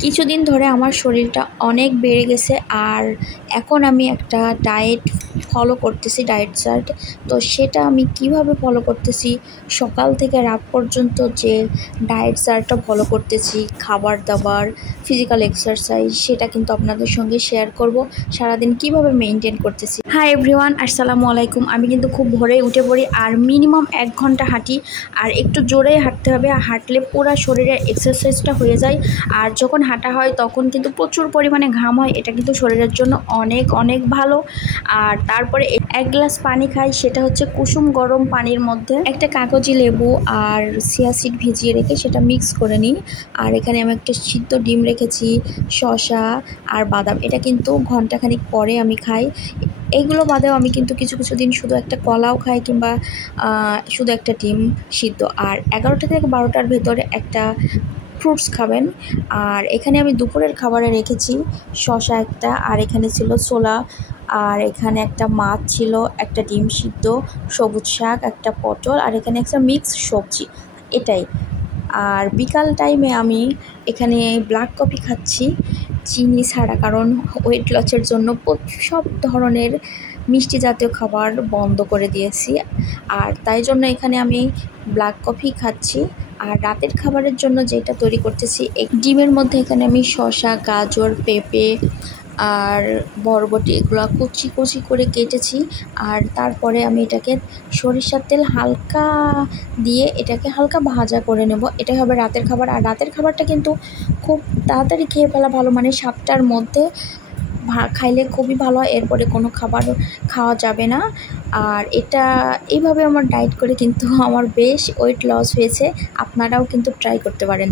কিছুদিন ধরে আমার শরীরটা অনেক বেড়ে গেছে আর এখন আমি একটা ডায়েট ফলো করতেছি, ডায়েট চার্ট। তো সেটা আমি কিভাবে ফলো করতেছি, সকাল থেকে রাত পর্যন্ত যে ডায়েট চার্টটা ফলো করতেছি, খাবার দাবার, ফিজিক্যাল এক্সারসাইজ, সেটা কিন্তু আপনাদের সঙ্গে শেয়ার করব। সারাদিন কিভাবে মেনটেন করতেছি। হাই এভরিওয়ান, আসসালামু আলাইকুম। আমি কিন্তু খুব ভোরে উঠে পড়ি আর মিনিমাম 1 ঘন্টা হাঁটি, আর একটু জোরেই হাঁটতে হবে। হাঁটলে পুরো শরীরের এক্সারসাইজটা হয়ে যায়। আর যখন হাঁটা হয় তখন কিন্তু প্রচুর পরিমাণে ঘাম হয়, এটা কিন্তু শরীরের জন্য অনেক অনেক ভালো। আর তারপরে 1 গ্লাস পানি খাই, সেটা হচ্ছে কুসুম গরম পানির মধ্যে একটা কাগজি লেবু আর চিয়া সিড ভিজিয়ে রেখে সেটা মিক্স করে নিই। আর এখানে আমি একটা সিদ্ধ ডিম রেখেছি, শসা আর বাদাম, এটা কিন্তু ঘন্টাখানিক পরে আমি খাই। এইগুলো বাদেও আমি কিন্তু কিছু কিছু দিন শুধু একটা কলাও খাই, কিংবা শুধু একটা ডিম সিদ্ধ। আর 11টা থেকে 12টার ভেতরে একটা ফ্রুটস খাবেন। আর এখানে আমি দুপুরের খাবারে রেখেছি শসা একটা, আর এখানে ছিল ছোলা, আর এখানে একটা মাছ ছিল, একটা ডিম সিদ্ধ, সবুজ শাক, একটা পটল, আর এখানে একটা মিক্স সবজি, এটাই। আর বিকাল টাইমে আমি এখানে ব্ল্যাক কফি খাচ্ছি চিনি ছাড়া, কারণ ওয়েট লসের জন্য সব ধরনের মিষ্টি জাতীয় খাবার বন্ধ করে দিয়েছি। আর তাই জন্য এখানে আমি ব্ল্যাক কফি খাচ্ছি। আর রাতের খাবারের জন্য যেটা তৈরি করতেছি, এক ডিমের মধ্যে এখানে আমি শসা, গাজর, পেঁপে আর বরবটি এগুলো কুচি কুচি করে কেটেছি। আর তারপরে আমি এটাকে সরিষার তেল হালকা দিয়ে এটাকে হালকা ভাজা করে নেব, এটাই হবে রাতের খাবার। আর রাতের খাবারটা কিন্তু খুব তাড়াতাড়ি খেয়ে ফেলা ভালো, মানে 7টার মধ্যে খাইলে খুবই ভালো হয়, এরপরে কোনো খাবার খাওয়া যাবে না। আর এটা এইভাবে আমার ডায়েট করে কিন্তু আমার বেশ ওয়েট লস হয়েছে, আপনারাও কিন্তু ট্রাই করতে পারেন।